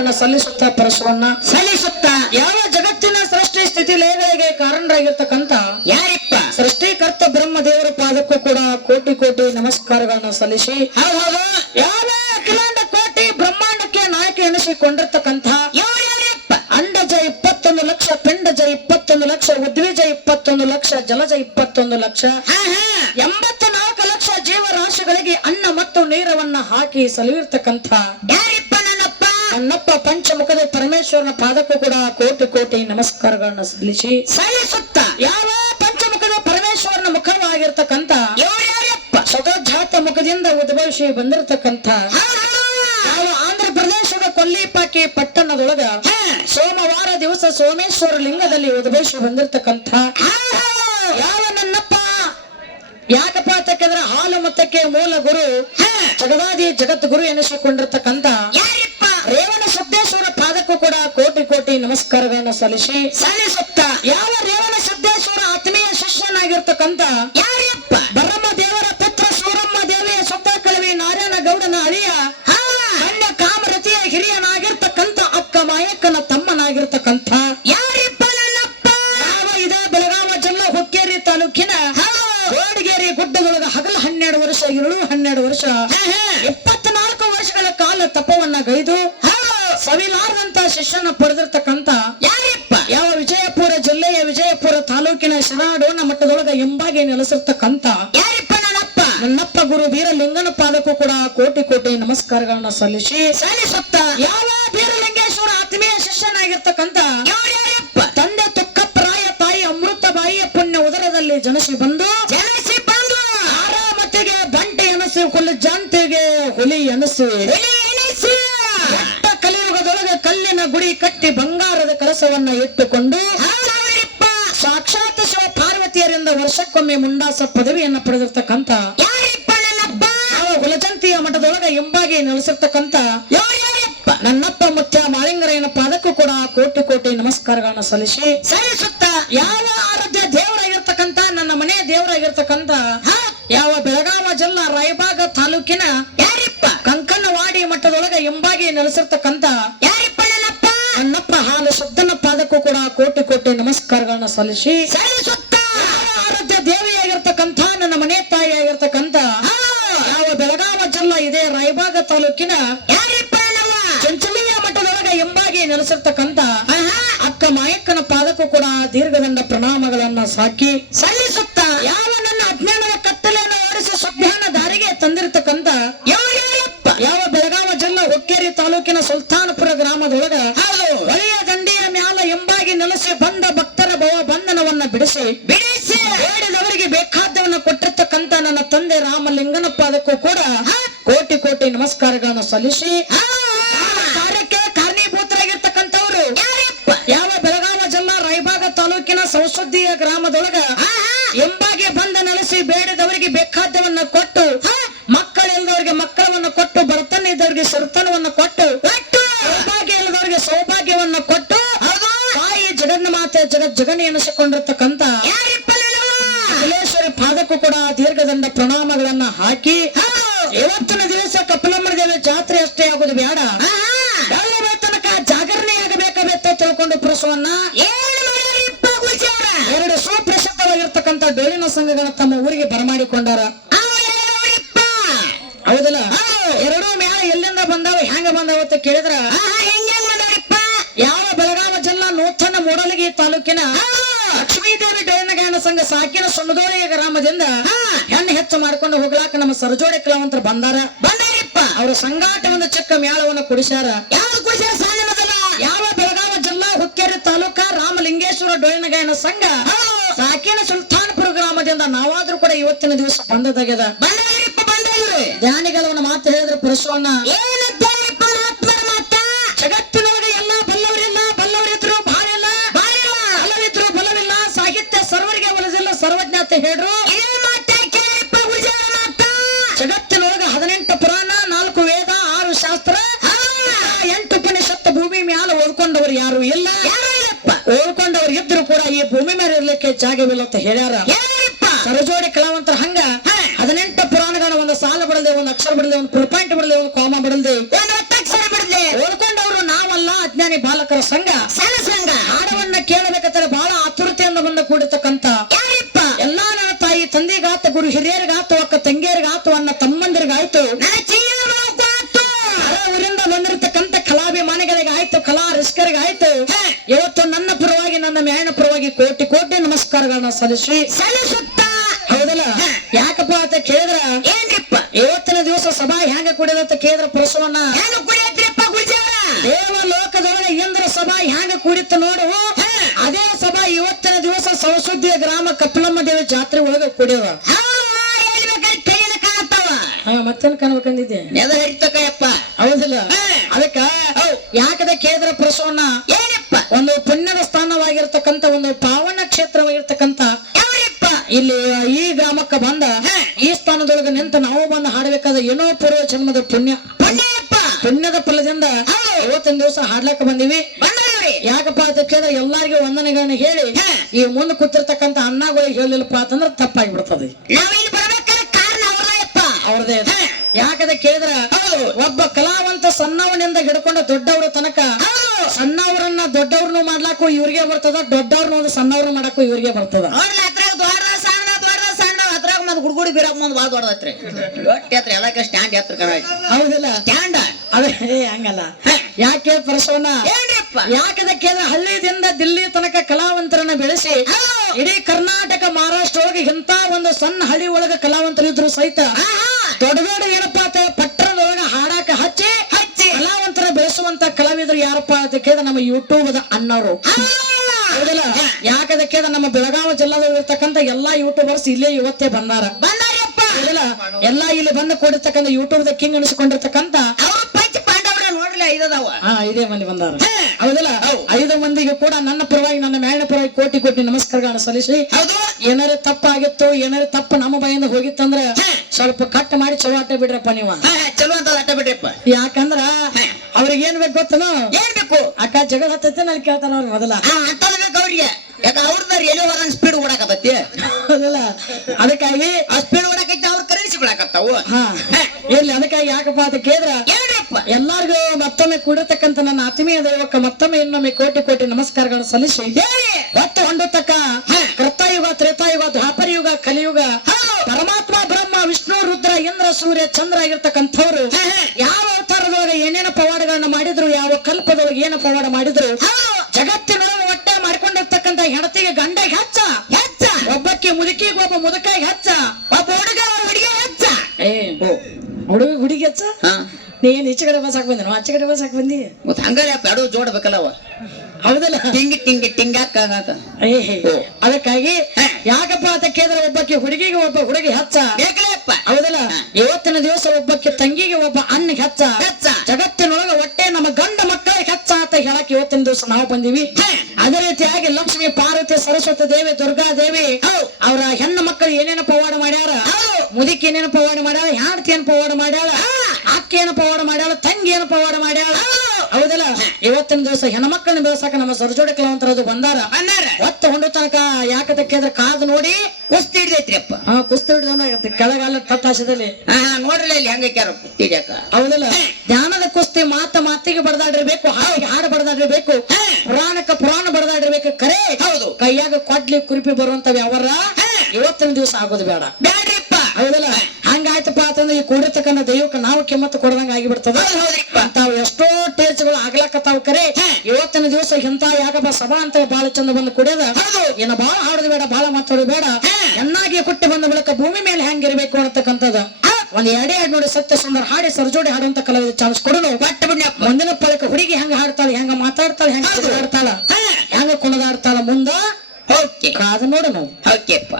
ನಮಸ್ಕಾರಗಳನ್ನ ಸಲ್ಲಿಸುತ್ತಾ ಪರಸವನ್ನ ಸಲ್ಲಿಸುತ್ತ ಯಾವ ಜಗತ್ತಿನ ಸೃಷ್ಟಿ ಸ್ಥಿತಿ ಲಯಗಳಿಗೆ ಕಾರಣರಾಗಿರ್ತಕ್ಕಂತ ಯಾರಿಪ್ಪ? ಸೃಷ್ಟಿಕರ್ತ ಬ್ರಹ್ಮ ದೇವರ ಪಾದಕ್ಕೂ ಕೂಡ ಕೋಟಿ ಕೋಟಿ ನಮಸ್ಕಾರಗಳನ್ನ ಸಲ್ಲಿಸಿ ಹೌದು ಯಾವ ಅಖಿಲಾಂಡ ಕೋಟಿ ಬ್ರಹ್ಮಾಂಡಕ್ಕೆ ನಾಯಕ ಎನಿಸಿಕೊಂಡಿರ್ತಕ್ಕಂತ ಅಂಡಜ ಇಪ್ಪತ್ತೊಂದು ಲಕ್ಷ ಪಿಂಡಜ ಇಪ್ಪತ್ತೊಂದು ಲಕ್ಷ ಉದ್ವಿಜ ಇಪ್ಪತ್ತೊಂದು ಲಕ್ಷ ಜಲಜ ಇಪ್ಪತ್ತೊಂದು ಲಕ್ಷ ಎಂಬತ್ತ ನಾಲ್ಕು ಲಕ್ಷ ಜೀವರಾಶಿಗಳಿಗೆ ಅನ್ನ ಮತ್ತು ನೀರವನ್ನ ಹಾಕಿ ಸಲುವಿರ್ತಕ್ಕಂಥ ನನ್ನಪ್ಪ ಪಂಚಮುಖದ ಪರಮೇಶ್ವರನ ಪಾದಕ್ಕೂ ಕೂಡ ಕೋಟಿ ಕೋಟಿ ನಮಸ್ಕಾರಗಳನ್ನ ಸಲ್ಲಿಸಿ ಸಲ್ಲಿಸುತ್ತ. ಯಾವ ಪಂಚಮುಖದ ಪರಮೇಶ್ವರನ ಮುಖವಾಗಿರ್ತಕ್ಕಂಥ ಇವ್ರು ಯಾರಿಪ್ಪ ಮುಖದಿಂದ ಉದ್ಭವಿಸಿ ಹಾ ಯಾವ ಆಂಧ್ರ ಪ್ರದೇಶದ ಕೊಲ್ಲಿಪಾಕಿ ಪಟ್ಟಣದೊಳಗ ಹಾ. ಸೋಮವಾರ ದಿವಸ ಸೋಮೇಶ್ವರ ಲಿಂಗದಲ್ಲಿ ಉದ್ಭವಿಸಿ ಹಾ ಯಾವ ನನ್ನಪ್ಪ? ಯಾಕಪ್ಪ ಅಂತಕ್ಕಂದ್ರೆ ಹಾಲು ಮತಕ್ಕೆ ಮೂಲ ಗುರು ಹಾ. ಜಗದಾದಿ ಜಗತ್ ಗುರು ನಮಸ್ಕಾರಗಳನ್ನ ಸಲ್ಲಿಸಿ ಸಲ್ಲಿಸುತ್ತ ಯಾವ ರೇವಣ ಸಿದ್ದೇಶ್ವರ ಆತ್ಮೀಯ ಶಿಷ್ಯನಾಗಿರ್ತಕ್ಕಂಥ ಯಾರಿಪ್ಪ? ಬ್ರಹ್ಮ ದೇವರ ಪುತ್ರ ಸೂರಮ್ಮ ದೇವಿಯ ಸುತ್ತ ಕಳವಿ ನಾರಾಯಣ ಗೌಡನ ಅಳಿಯ ಹಾ. ಕನ್ಯ ಕಾಮರತಿಯ ಹಿರಿಯನಾಗಿರ್ತಕ್ಕಂಥ ಅಕ್ಕ ಮಾಯಕ್ಕನ ತಮ್ಮನಾಗಿರ್ತಕ್ಕಂಥ. ಯಾರಿಪ್ಪ ನನ್ನಪ್ಪ? ಯಾವ ಇದ ಬೆಳಗಾವ ಜಿಲ್ಲಾ ಹುಕ್ಕೇರಿ ತಾಲೂಕಿನ ಗೋಡಿಗೇರಿ ಗುಡ್ಡದೊಳಗ ಹಗಲ ಹನ್ನೆರಡು ವರ್ಷ ಇರುಳು ಹನ್ನೆರಡು ವರ್ಷ. ಹಾ ಹಾ. ಇಪ್ಪತ್ನಾಲ್ಕು ವರ್ಷಗಳ ಕಾಲ ತಪವನ್ನ ಗೈದು ಸವಿಲಾರದಂತ ಶಿಷ್ಯನ ಪಡೆದಿರ್ತಕ್ಕಂತ ಯಾರಿಪ್ಪ? ಯಾವ ವಿಜಯಪುರ ಜಿಲ್ಲೆಯ ವಿಜಯಪುರ ತಾಲೂಕಿನ ಶನಾಡೋಣ ಮಟ್ಟದೊಳಗ ಎಂಬಾಗಿ ನೆಲೆಸಿರ್ತಕ್ಕಂತ ಯಾರಿಪ್ಪ ನನ್ನಪ್ಪ? ನನ್ನಪ್ಪ ಗುರು ವೀರಲಿಂಗನ ಪಾದಕ್ಕೂ ಕೂಡ ಕೋಟಿ ಕೋಟಿ ನಮಸ್ಕಾರಗಳನ್ನ ಸಲ್ಲಿಸಿ ಸಲ್ಲಿಸುತ್ತ? ಯಾವ ವೀರಲಿಂಗೇಶ್ವರ ಆತ್ಮೀಯ ಶಿಷ್ಯನಾಗಿರ್ತಕ್ಕಂತ ತಂದೆ ತುಕ್ಕಪ್ರಾಯ ತಾಯಿ ಅಮೃತ ಬಾಯಿಯ ಪುಣ್ಯ ಉದರದಲ್ಲಿ ಜನಸಿ ಬಂದು ಜನಸಿ ಬಂದು ಆರಾಮತಿಗೆ ಬಂಟೆ ಎನಸಿ ಹುಲಿ ಜಾಂತಿಗೆ ಹುಲಿ ಎನಸಿ ಗುಡಿ ಕಟ್ಟಿ ಬಂಗಾರದ ಕಲಸವನ್ನ ಇಟ್ಟುಕೊಂಡು ಸಾಕ್ಷಾತ್ ಶಿವ ಪಾರ್ವತಿಯರಿಂದ ವರ್ಷಕ್ಕೊಮ್ಮೆ ಮುಂಡಾಸ ಪದವಿಯನ್ನ ಪಡೆದಿರ್ತಕ್ಕಂತ ಹುಲಜಂತಿಯ ಮಠದೊಳಗೆ ಎಂಬಾಗಿ ನೆಲೆಸಿರ್ತಕ್ಕಂಥ ನನ್ನಪ್ಪ ಮುತ್ಯ ಮಾಳಿಂಗರಾಯನ ಪಾದಕ್ಕೂ ಕೂಡ ಕೋಟಿ ಕೋಟಿ ನಮಸ್ಕಾರಗಳನ್ನ ಸಲ್ಲಿಸಿ ಸಲ್ಲಿಸುತ್ತ? ಯಾವ ಆರಾಧ್ಯ ದೇವರಾಗಿರ್ತಕ್ಕಂತ ನನ್ನ ಮನೆ ದೇವರಾಗಿರ್ತಕ್ಕಂತ ಹಾ? ಯಾವ ಬೆಳಗಾವ ಜಿಲ್ಲಾ ರಾಯಬಾಗ ತಾಲೂಕಿನ ಯಾರಿಪ್ಪ? ಕಂಕನವಾಡಿ ಮಠದೊಳಗೆ ಎಂಬಾಗಿ ನೆಲೆಸಿರ್ತಕ್ಕಂಥ ಪಾದಕ್ಕೂ ಕೂಡ ಕೋಟಿ ಕೋಟಿ ನಮಸ್ಕಾರಗಳನ್ನ ಸಲ್ಲಿಸಿ. ಆರಾಧ್ಯ ದೇವಿಯಾಗಿರ್ತಕ್ಕಂಥ ನನ್ನ ಮನೆ ತಾಯಿಯಾಗಿರ್ತಕ್ಕಂಥ ಹಾ. ಯಾವ ಬೆಳಗಾವ ಜಿಲ್ಲಾ ಇದೆ ರಾಯಬಾಗ ತಾಲೂಕಿನ ಚಂಚಲೀಯ ಮಠದೊಳಗೆ ಎಂಬಾಗಿ ನೆಲೆಸಿರ್ತಕ್ಕಂಥ ಆಹಾ. ಅಕ್ಕ ಮಾಯಕ್ಕನ ಪಾದಕ್ಕೂ ಕೂಡ ದೀರ್ಘದಂಡ ಪ್ರಣಾಮಗಳನ್ನ ಸಾಕಿ. ಸಲ್ಲಿಸುತ್ತ. ಕೋಟಿ ಕೋಟಿ ನಮಸ್ಕಾರಗಳನ್ನು ಸಲ್ಲಿಸಿ ಕಾರ್ಯಕ್ಕೆ ಕಾರಣೀಭೂತರಾಗಿರ್ತಕ್ಕಂಥವ್ರು. ಯಾವ ಬೆಳಗಾವ ಜಿಲ್ಲಾ ರಾಯಭಾಗ ತಾಲೂಕಿನ ಸಂಸದೀಯ ಗ್ರಾಮದೊಳಗ ಎಂಬಾಗೆ ಬಂದ ನೆಲೆಸಿ ಬೇಡದವರಿಗೆ ಬೇಕಾದ್ಯವನ್ನ ಕೊಟ್ಟು ಮಕ್ಕಳಿಲ್ಲದವರಿಗೆ ಮಕ್ಕಳವನ್ನ ಕೊಟ್ಟು ಬಡತನ ಇದ್ದವರಿಗೆ ಸಿರ್ತನವನ್ನ ಕೊಟ್ಟು ಸೌಭಾಗ್ಯ ಇಲ್ಲದವರಿಗೆ ಸೌಭಾಗ್ಯವನ್ನ ಕೊಟ್ಟು ತಾಯಿ ಜಗನ್ನ ಮಾತೆ ಜಗತ್ ಜಗನಿ ಎನಿಸಿಕೊಂಡಿರ್ತಕ್ಕಂಥ ಪಾದಕ್ಕೂ ಕೂಡ ದೀರ್ಘದಂಡ ಪ್ರಣಾಮಗಳನ್ನ ಹಾಕಿ ಇವತ್ತಿನ ದಿವಸ ಕಪಿಲಮ್ಮನ ಜಾತ್ರೆ ಅಷ್ಟೇ ಆಗೋದು ಬೇಡ. ತನಕ ಜಾಗರಣೆ ಆಗಬೇಕಂತ ತಿಳ್ಕೊಂಡು ಪುರುಷವನ್ನ ಎರಡು ಸುಪ್ರಸಿದ್ಧವಾಗಿರ್ತಕ್ಕಂಥ ಬೇಳಿನ ಸಂಘಗಳ ತಮ್ಮ ಊರಿಗೆ ಬರಮಾಡಿಕೊಂಡಾರ ಅವರಿಪ್ಪ ಹೌದಲ್ಲ ಎರಡೂ ಮ್ಯಾಲ ಎಲ್ಲಿಂದ ಬಂದಾವ ಹೆಂಗ ಬಂದಾವ ಅಂತ ಕೇಳಿದ್ರ ಆಹಾ ಹೆಂಗ್ ಹೆಂಗ್ ಮಾಡಿದ್ರಿಪ್ಪ ಯಾವ ಬೆಳಗಾವ ಜಿಲ್ಲಾ ನೂತನ ಮೂಡಲಗಿ ಡೊಳ್ಳಿನ ಗಾಯನ ಸಂಘ ಸಾಕಿನ ಸುಣ್ಣದೋಳಿಯ ಗ್ರಾಮದಿಂದ ಹೆಣ್ಣು ಹೆಚ್ಚು ಮಾಡ್ಕೊಂಡು ಹೋಗ್ಲಾಕ ನಮ್ಮ ಸರಜೋಡಿ ಕಲಾವಂತರು ಬಂದಾರ. ಬಂದಾರಿಪ್ಪ. ಅವರ ಸಂಗಾಟ ಒಂದು ಚಕ್ಕ ಮ್ಯಾಳವನ್ನ ಕುಡಿಸ್ಯಾರ. ಯಾವ ಕುಡಿಸ್ಯಾರ ಸಾಲನದಲ್ಲ ಯಾವ ಬೆಳಗಾವ ಜಿಲ್ಲಾ ಹುಕ್ಕೇರಿ ತಾಲೂಕಾ ರಾಮಲಿಂಗೇಶ್ವರ ಡೊಳ್ಳಿನ ಗಾಯನ ಸಂಘ ಸಾಕಿನ ಸುಲ್ತಾನ್ಪುರ ಗ್ರಾಮದಿಂದ ನಾವಾದ್ರೂ ಕೂಡ ಇವತ್ತಿನ ದಿವಸ ಬಂದದಾಗ್ಯದ ಜ್ಞಾನಿಗಳವನ್ನ ಮಾತು ಹೇಳಿದ್ರೆ ಪುರುಷವನ್ನ ಜಗತ್ತಿನೊಳಗೆ ಹದಿನೆಂಟು ಪುರಾಣ ನಾಲ್ಕು ವೇದ ಆರು ಶಾಸ್ತ್ರ ಎಂಟು ಉಪನಿಷತ್ತು ಭೂಮಿ ಮ್ಯಾಲ ಓದ್ಕೊಂಡವರು ಯಾರು ಇಲ್ಲ. ಓದ್ಕೊಂಡವ್ರು ಇದ್ರು ಕೂಡ ಈ ಭೂಮಿ ಮೇಲೆ ಇರ್ಲಿಕ್ಕೆ ಜಾಗವಿಲ್ಲ ಅಂತ ಹೇಳ್ಯಾರ. ಸರಜೋಡಿ ಕಲಾವಂತರ ಹಂಗ ಹದಿನೆಂಟು ಪುರಾಣಗಳ ಒಂದು ಸಾಲ ಬಿಡದೆ ಒಂದು ಅಕ್ಷರ ಬಿಡದೆ ಒಂದು ಫುಲ್ ಪಾಯಿಂಟ್ ಬಿಡದೆ ಒಂದು ಕಾಮ ಬಿಡದೆ ಓದ್ಕೊಂಡವ್ರು ನಾವಲ್ಲ ಬಾಲಕರ ಸಂಘ. ಸಂಘ. ಹಾಡವನ್ನ ಕೇಳಬೇಕಾದ್ರೆ ಕಲಾ ಆಯ್ತು. ಇವತ್ತು ನನ್ನ ಪರವಾಗಿ ನನ್ನ ಮೇಣ ಪರವಾಗಿ ಕೋಟಿ ಕೋಟಿ ನಮಸ್ಕಾರಗಳನ್ನ ಸಲ್ಲಿಸಿ. ಸಲ್ಲಿಸುತ್ತ? ಹೌದಲ್ಲ? ಯಾಕಪ್ಪ ಅಂತ ಕೇಳಿದ್ರ? ಏನ್ರಿಪ್ಪ? ಇವತ್ತಿನ ದಿವಸ ಸಭಾ ಹೆಂಗ ಕುಡಿದಂತ ಕೇಳಿದ್ರ ಪುರುಷವನ್ನ ಹೆಂಗ ಕುಡಿಯತ್ರಿಪ್ಪ ಗುರುಜಾರ ದೇವ ಲೋಕದೊಳಗೆ ಇಂದ್ರ ಸಭಾ ಹೆಂಗ ಕುಡಿತ ನೋಡು. ಅದೇ ಸಭಾ ಇವತ್ತಿನ ದಿವಸ ಸವಸುದ್ದಿಯ ಗ್ರಾಮ ಕಪಿಲಮ್ಮ ದೇವಿ ಜಾತ್ರೆ ಒಳಗ ಕುಡಿಯವ. ಮತ್ತೇನು ಕಾಣಬೇಕಂದಿದ್ದೆ? ಹರಿತಕ್ಕಯ್ಯಪ್ಪ ಹೌದಿಲ್ಲ. ಅದಕ್ಕ ಯಾಕದ ಕೇದ್ರ ಪುರುಷವನ್ನ ಏನಪ್ಪ? ಒಂದು ಪುಣ್ಯದ ಸ್ಥಾನವಾಗಿರ್ತಕ್ಕಂತ ಒಂದು ಪಾವನ ಕ್ಷೇತ್ರವಾಗಿರ್ತಕ್ಕಂತ ಯಾವ್ರಿಪ್ಪ? ಇಲ್ಲಿ ಈ ಗ್ರಾಮಕ್ಕ ಬಂದ. ಈ ಸ್ಥಾನದೊಳಗೆ ನಿಂತ ನಾವು ಬಂದು ಹಾಡಬೇಕಾದ ಏನೋ ಪೂರ್ವ ಜನ್ಮದ ಪುಣ್ಯ. ಪುಣ್ಯಪ್ಪ ಪುಣ್ಯದ ಫಲದಿಂದ. ಇವತ್ತಿನ ದಿವಸ ಹಾಡ್ಲಕ್ಕ ಬಂದಿವಿ. ಯಾಕಪ್ಪ ಅಂತ ಕೇಳಿದ್ರೆ ಎಲ್ಲಾರ್ಗೂ ವಂದನೆಗಳನ್ನ ಹೇಳಿ ಈ ಮುಂದೆ ಕೂತಿರ್ತಕ್ಕಂತ ಅಣ್ಣಗಳಿಗೆ ಹೇಳಿಲ್ಲಪ್ಪ ಅಂತಂದ್ರೆ ತಪ್ಪಾಗಿ ಬಿಡ್ತದೆ. ಅವ್ರದೇ ಯಾಕದ ಕೇಳಿದ್ರ ಒಬ್ಬ ಕಲಾವಂತ ಸಣ್ಣವನಿಂದ ಹಿಡ್ಕೊಂಡ ದೊಡ್ಡವರ ತನಕ ಸಣ್ಣವರನ್ನ ದೊಡ್ಡವ್ರನ್ನು ಮಾಡ್ಲಾಕು ಇವ್ರಿಗೆ ಬರ್ತದ ದೊಡ್ಡವ್ರನ್ನ ಒಂದು ಸಣ್ಣವ್ರನ್ನ ಮಾಡಕ್ಕೂ ಇವ್ರಿಗೆ ಬರ್ತದ. ದೊಡ್ಡ ದೊಡ್ಡ ಗುಡ್ಗುಡಿ ಬೀರಕ್ ಮಂದ್ ಬಾಳ ದೊಡ್ಡದತ್ರಿ. ಒಟ್ಟ ಎತ್ರ ಎಲ್ಲಕ್ಕೆ ಸ್ಟ್ಯಾಂಡ್ ಎತ್ರ ಹೌದಿಲ್ಲ? ಸ್ಟ್ಯಾಂಡ್ ಅದೇ ಹಂಗಲ್ಲ. ಯಾಕೆ ಏನ್ರಿಪ್ಪ? ಯಾಕದ ಕೇಳಿದ್ರೆ ಹಳ್ಳಿದಿಂದ ದಿಲ್ಲಿ ತನಕ ಕಲಾವಂತರನ್ನ ಬೆಳೆಸಿ. ಇಡೀ ಕರ್ನಾಟಕ ಮಹಾರಾಷ್ಟ್ರ ಒಳಗೆ ಇಂತ ಒಂದು ಸಣ್ಣ ಹಳ್ಳಿ ಒಳಗ ಕಲಾವಂತರಿದ್ರು ಸಹಿತ. ದೊಡ್ಡ ದೊಡ್ಡ ಏನಪ್ಪಾ ಅಂತ ಪಟ್ಟಣದೊಳಗ ಹಾಡಾಕ ಹಚ್ಚಿ ಹಚ್ಚಿ. ಕಲಾವಂತರ ಬೆಳೆಸುವಂತ ಕಲಾವಿದರು ಯಾರಪ್ಪ ಕೇಳಿದ್ರೆ ನಮ್ಮ ಯೂಟ್ಯೂಬ್ ಅನ್ನೋರು ಹೌದು. ಹೌದಲ್ಲ? ಯಾಕದ ಕೇಳಿದ್ರೆ ನಮ್ಮ ಬೆಳಗಾವಿ ಜಿಲ್ಲಾದಲ್ಲಿ ಇರತಕ್ಕಂತ ಎಲ್ಲಾ ಯೂಟ್ಯೂಬರ್ಸ್ ಇಲ್ಲೇ ಇವತ್ತೇ ಬಂದಾರ. ಬಂದಾರಪ್ಪ ಎಲ್ಲಾ ಇಲ್ಲಿ ಬಂದು ಕೊಡಿರ್ತಕ್ಕಂಥ ಯೂಟ್ಯೂಬ್ ಕಿಂಗ್ ಅನಿಸಿಕೊಂಡಿರ್ತಕ್ಕಂತ ಅವ್ರು ಐದು ಅದಾವ ಹಾ ಇದೇ ಮಂದಿ ಬಂದಾರ. ಹೌದಲ್ಲ? ಐದು ಮಂದಿಗೆ ಕೂಡ ನನ್ನ ಪರವಾಗಿ ನನ್ನ ಮೇಲಿನ ಪರವಾಗಿ ಕೋಟಿ ಕೋಟಿ ನಮಸ್ಕಾರಗಳನ್ನು ಸಲ್ಲಿಸಿ ಹೌದು. ಏನಾರ ತಪ್ಪಾಗಿತ್ತು ಏನಾರ ತಪ್ಪು ನಮ್ಮ ಬಾಯಿಂದ ಹೋಗಿತ್ತಂದ್ರ ಸ್ವಲ್ಪ ಕಟ್ ಮಾಡಿ ಚವಾಟ ಬಿಡ್ರಪ್ಪ ನೀವು. ಚಲೋ ಅಂತ ಆಟ ಬಿಡ್ರಿಪ್ಪ. ಯಾಕಂದ್ರ. ಅವ್ರಿಗೆ ಏನ್ ಬೇಕು ಗೊತ್ತನು? ಏನ್ ಬೇಕು? ಅಕ್ಕ ಜಗಳ ಹತ್ತೈತೆ ನಾನು ಕೇಳ್ತಾನ ಅವ್ರು ಮೊದಲ. ಬೇಕು ಅವ್ರಿಗೆ. ಯಾಕ ಅವ್ರದಾರ ಎಲ್ಲಿ ಹೊರಂಗ್ ಸ್ಪೀಡ್ ಓಡಾಕತ್ತೈತಿ? ಹೌದಲ್ಲ? ಅದಕ್ಕಾಗಿ ಆ ಸ್ಪೀಡ್ ಓಡಾಕೈತಿ ಹಾ ಇರ್ಲಿ ಅದಕ್ಕಾಗಿ ಯಾಕಪ್ಪ ಅಂತ ಕೇಳಿದ್ರ ಎಲ್ಲಾರ್ಗು ಮತ್ತೊಮ್ಮೆ ಕೂಡಿರ್ತಕ್ಕಂಥ ನನ್ನ ಆತ್ಮೀಯ ದೈವಕ್ಕ ಮತ್ತೊಮ್ಮೆ ಇನ್ನೊಮ್ಮೆ ಕೋಟಿ ಕೋಟಿ ನಮಸ್ಕಾರಗಳನ್ನು ಸಲ್ಲಿಸಿ ಹೊತ್ತು ಹೊಂಡತಕ್ಕ. ಕೃತಯುಗ ತ್ರೇತಾಯುಗ ದ್ವಾಪರಯುಗ ಕಲಿಯುಗ. ಪರಮಾತ್ಮ ಬ್ರಹ್ಮ ವಿಷ್ಣು ರುದ್ರ ಇಂದ್ರ ಸೂರ್ಯ ಚಂದ್ರ ಆಗಿರ್ತಕ್ಕಂಥವ್ರು. ಯಾವ ಅವತಾರದೊಳಗೆ ಏನೇನ ಪವಾಡಗಳನ್ನ ಮಾಡಿದ್ರು ಯಾವ ಕಲ್ಪದೊಳಗೆ ಏನು ಪವಾಡ ಮಾಡಿದ್ರು. ಜಗತ್ತಿನೊಳಗೆ ಒಟ್ಟೆ ಮಾಡ್ಕೊಂಡಿರ್ತಕ್ಕಂಥ ಹೆಣತಿಗೆ ಗಂಡ ಹೆಚ್ಚ ಹೆಚ್ಚ ಒಬ್ಬಕ್ಕೆ ಮುದುಕಿಗೆ ಒಬ್ಬ ಮುದುಕಾಗಿ ಹೆಚ್ಚ ಹುಡುಗ ಹುಡುಗಿ ಹೆಚ್ಚ ಹಾ. ನೀ ಏನ್ ಈಚೆ ಕಡೆ ಬಸ್ ಹಾಕ್ ಬಂದಿ ಆಚೆ ಕಡೆ ಬಸ್ ಹಾಕ್ ಬಂದಿ? ಮತ್ ಹಂಗಾರೆ ಎರಡು ಜೋಡ್ಬೇಕಲ್ಲ ಅವ ಹೌದಲ್ಲ? ಟಿಂಗ್ ಟಿಂಗ್ ಟಿಂಗಾಕ. ಅದಕ್ಕಾಗಿ. ಯಾಕಪ್ಪ ಅಂತ ಕೇದ್ರ ಒಬ್ಬಕ್ಕೆ ಹುಡುಗಿಗೆ ಒಬ್ಬ ಹುಡುಗಿ ಹಚ್ಚ. ಬೇಕಲೇಪ್ಪ ಹೌದಲ್ಲ? ಇವತ್ತಿನ ದಿವಸ ಒಬ್ಬಕ್ಕೆ ತಂಗಿಗೆ ಒಬ್ಬ ಅಣ್ಣ ಹೆಚ್ಚ. ಹೆಚ್ಚ. ಜಗತ್ತಿನೊಳಗೆ ಒಟ್ಟೆ ನಮ್ಮ ಗಂಡ ಮಕ್ಕಳಿಗೆ ಹೆಚ್ಚ ಅಂತ ಹೇಳಕ್ ಇವತ್ತಿನ ದಿವಸ ನಾವು ಬಂದಿವಿ. ಅದೇ ರೀತಿಯಾಗಿ ಲಕ್ಷ್ಮಿ ಪಾರ್ವತಿ ಸರಸ್ವತಿ ದೇವಿ ದುರ್ಗಾ ದೇವಿ. ಅವರ ಹೆಣ್ಣು ಮಕ್ಕಳು ಏನೇನು ಪವಾಡ ಮಾಡ್ಯಾರ. ಹೌದು. ಮುದುಕಿ ಏನೇನು ಪವಾಡ ಮಾಡ್ಯಾಳ? ಹೆಂಡತಿ ಏನ್ ಪವಾಡ ಮಾಡ್ಯಾಳ? ಅಕ್ಕಿ ಏನು ಪವಾಡ ಮಾಡ್ಯಾಳ? ತಂಗಿ ಏನು ಪವಾಡ ಮಾಡ್ಯಾಳ? ಹೌದಲ್ಲ? ಇವತ್ತಿನ ದಿವಸ ಹೆಣ್ಮಕ್ಳನ್ನ ಬೆಳೆಸಾಕ ನಮ್ಮ ಸರ್ಜೋಡಿ ಕಲಾವಂತರದು ಬಂದಾರ. ಬಂದಾರ. ಒತ್ತ ಹೊಂಡು ತನಕ ಯಾಕದಕ್ಕೆ ಕಾದು ನೋಡಿ ಕುಸ್ತಿ ಹಿಡ್ದೈತ್ರಿಪ್ಪ. ಹಾ ಕುಸ್ತಿ ಹಿಡಿದ ಕೆಳಗಾಲ ತತ್ತಾಶದಲ್ಲಿ ನೋಡ್ರಲ್ಲ ಇಲ್ಲಿ ಹೆಂಗೈಕ್ಯಾರ ಕುಸ್ತಿ ಹಿಡಿಯಕ. ಹೌದಲ್ಲ? ಧ್ಯಾನದ ಕುಸ್ತಿ ಮಾತ ಮಾತಿಗೆ ಬಡದಾಡಿರ್ಬೇಕು ಹಾಡಿಗೆ ಹಾಡು ಬಡದಾಡಿರ್ಬೇಕು ಪುರಾಣಕ್ಕೆ ಪುರಾಣ ಬಡದಾಡಿರ್ಬೇಕು ಕರೆ ಹೌದು. ಕೈಯಾಗ ಕೊಡ್ಲಿ ಕುರಿಪಿ ಬರುವಂತ ವ್ಯವಹಾರ. ಇವತ್ತಿನ ದಿವಸ ಆಗೋದು ಬೇಡ. ಬ್ಯಾಡ್ರಿಪ್ಪ. ಹೌದಲ್ಲ? ಹಂಗಾಯ್ತಪ್ಪ ಅಂತಂದ್ರೆ ಈ ಕೂಡಿರ್ತಕ್ಕಂಥ ದೈವಕ್ಕೆ ನಾವು ಕೆಮ್ಮತ್ತು ಕೊಡದಂಗ ಆಗಿಬಿಡ್ತದ? ತಾವು ಎಷ್ಟೋ ಟೇಜ್ಗಳು ಆಗ್ಲಕ್ಕತ್ತಾವ ಕರೆ. ಇವತ್ತಿನ ದಿವಸ ಇಂತ ಯಾಕಪ್ಪ ಸಭಾ ಅಂತ ಬಾಳ ಚಂದ ಬಂದು ಕುಡಿಯದ. ಏನ ಬಾಳ ಹಾಡುದು ಬೇಡ ಬಹಳ ಮಾತಾಡೋದು ಬೇಡ. ಚೆನ್ನಾಗಿ ಹುಟ್ಟಿ ಬಂದ ಬಳಿಕ ಭೂಮಿ ಮೇಲೆ ಹೆಂಗಿರ್ಬೇಕು ಅನ್ನತಕ್ಕಂಥದ್ದು ಒಂದ್ ಎರಡೇ ಹಾಡು ನೋಡಿ ಸತ್ಯ ಸುಂದರ ಹಾಡಿ ಸರ್ಜೋಡಿ ಹಾಡುವಂತ ಕಲಾವಿದ ಚಾನ್ಸ್ ಕೊಡೋನು ಒಟ್ಟ ಬಿಡ್ನಪ್ಪ ಮುಂದಿನ ಪಳಕ ಹುಡುಗಿ ಹೆಂಗ ಹಾಡ್ತಾಳೆ ಹೆಂಗ ಮಾತಾಡ್ತಾಳೆ ಹೆಂಗ. ಹಾಡ್ತಾಳ. ಹೆಂಗ ಕುಣದಾಡ್ತಾಳ ಮುಂದ? ಕಾದು ನೋಡು ನಾವು. ಓಕೆಪ್ಪ